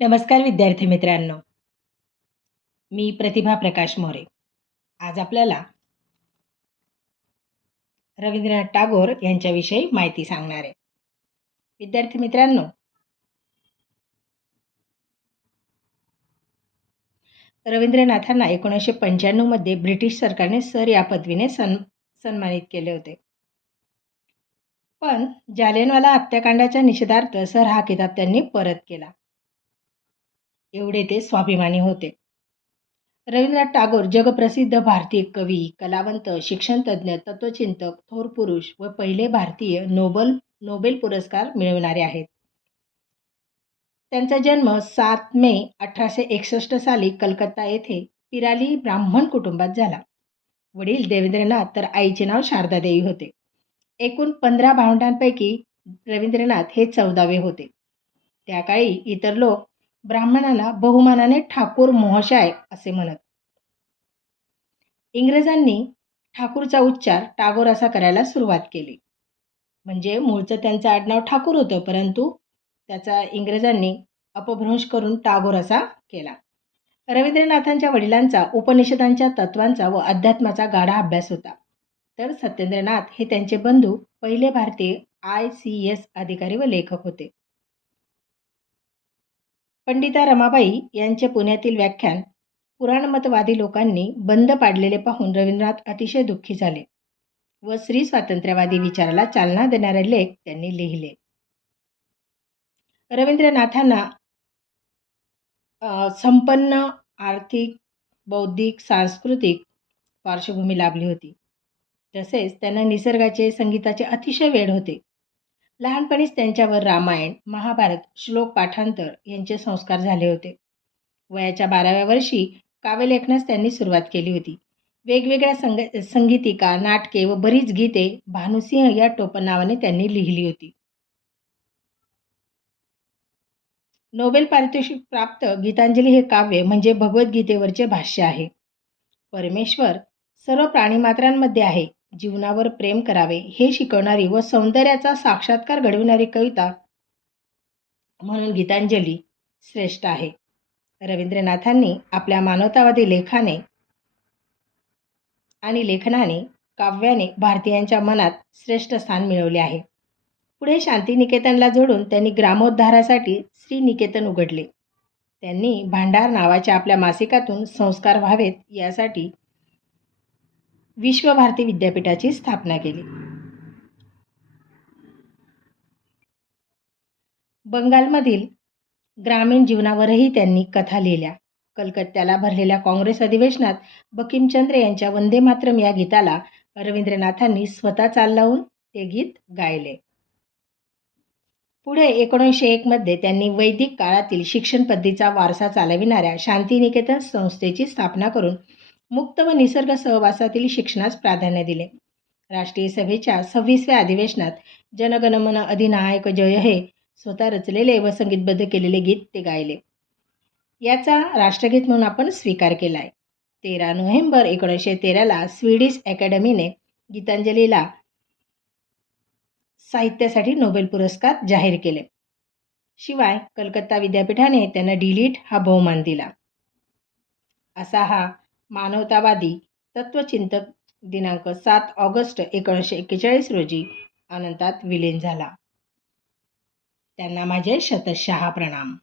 नमस्कार विद्यार्थी मित्रांनो. मी प्रतिभा प्रकाश मोरे. आज आपल्याला रवींद्रनाथ टागोर यांच्याविषयी माहिती सांगणार आहे. विद्यार्थी मित्रांनो रवींद्रनाथांना एकोणीसशे पंच्याण्णवमध्ये ब्रिटिश सरकारने सर या पदवीने सन सन्मानित केले होते. पण जालियनवाला हत्याकांडाच्या निषेधार्थ सर हा किताब त्यांनी परत केला. एवढे ते स्वाभिमानी होते. रवींद्रनाथ टागोर जगप्रसिद्ध भारतीय कवी कलावंत शिक्षणतज्ज्ञ तत्वचिंतक थोर पुरुष व पहिले भारतीय नोबल नोबेल पुरस्कार मिळवणारे आहेत. त्यांचा जन्म सात मे अठराशे एकसष्ट साली कलकत्ता येथे पिराली ब्राह्मण कुटुंबात झाला. वडील देवेंद्रनाथ तर आईचे नाव शारदादेवी होते. एकूण पंधरा भावंडांपैकी रवींद्रनाथ हे चौदावे होते. त्या काळी इतर लोक ब्राह्मणाला बहुमानाने ठाकूर मोहशाय असे म्हणत. इंग्रजांनी ठाकूरचा उच्चार टागोर असा करायला सुरुवात केली. म्हणजे मूळचं त्यांचं आडनाव ठाकूर होतं परंतु त्याचा इंग्रजांनी अपभ्रंश करून टागोर असा केला. रवींद्रनाथांच्या वडिलांचा उपनिषदांच्या तत्वांचा व अध्यात्माचा गाढा अभ्यास होता. तर सत्येंद्रनाथ हे त्यांचे बंधू पहिले भारतीय आय सी एस अधिकारी व लेखक होते. पंडिता रमाबाई यांचे पुण्यातील व्याख्यान पुराणमतवादी लोकांनी बंद पाडलेले पाहून रवींद्रनाथ अतिशय दुःखी झाले व स्त्री स्वातंत्र्यवादी विचाराला चालना देणारे लेख त्यांनी लिहिले. रवींद्रनाथांना संपन्न आर्थिक बौद्धिक सांस्कृतिक पार्श्वभूमी लाभली होती. तसेच त्यांना निसर्गाचे संगीताचे अतिशय वेळ होते. लहानपणीच त्यांच्यावर रामायण महाभारत श्लोक पाठांतर यांचे संस्कार झाले होते. वयाच्या बाराव्या वर्षी काव्यलेखनास त्यांनी सुरुवात केली होती. वेगवेगळ्या संग संगीतिका नाटके व बरीच गीते भानुसिंह या टोपण नावाने त्यांनी लिहिली होती. नोबेल पारितोषिक प्राप्त गीतांजली हे काव्य म्हणजे भगवद्गीतेवरचे भाष्य आहे. परमेश्वर सर्व प्राणीमात्रांमध्ये आहे. जीवनावर प्रेम करावे हे शिकवणारी व सौंदर्याचा साक्षात्कार घडविणारी कविता म्हणून गीतांजली श्रेष्ठ आहे. रवींद्रनाथांनी आपल्या मानवतावादी लेखाने आणि लेखनाने काव्याने भारतीयांच्या मनात श्रेष्ठ स्थान मिळवले आहे. पुढे शांतिनिकेतनला जोडून त्यांनी ग्रामोद्धारासाठी श्रीनिकेतन उघडले. त्यांनी भांडार नावाच्या आपल्या मासिकातून संस्कार व्हावेत यासाठी विश्वभारती विद्यापीठाची स्थापना केली. बंगालमधील ग्रामीण जीवनावरही त्यांनी कथा लिहिल्या. कलकत्त्याला भरलेल्या काँग्रेस अधिवेशनात बकिमचंद्र यांच्या वंदे मातरम या गीताला रवींद्रनाथांनी स्वतः चाल लावून ते गीत गायले. पुढे एकोणीसशे एकमध्ये त्यांनी वैदिक काळातील शिक्षण पद्धतीचा वारसा चालविणाऱ्या शांतिनिकेतन संस्थेची स्थापना करून मुक्त व निसर्ग सहवासातील शिक्षणास प्राधान्य दिले. राष्ट्रीय सभेच्या सव्वीसव्या अधिवेशनात जनगणमन अधिनायक जय हे स्वतः रचलेले व संगीतबद्ध केलेले गीत ते गायले. याचा राष्ट्रगीत म्हणून आपण स्वीकार केला आहे तेरा नोव्हेंबर एकोणीसशे तेराला स्वीडिश अकॅडमीने गीतांजलीला साहित्यासाठी नोबेल पुरस्कार जाहीर केले. शिवाय कलकत्ता विद्यापीठाने त्यांना डिलीट हा बहुमान दिला. असा हा मानवतावादी तत्वचिंतक दिनांक सात ऑगस्ट एकोणीसशे एक्केचाळीस रोजी अनंतात विलीन झाला. त्यांना माझे शतशहा प्रणाम.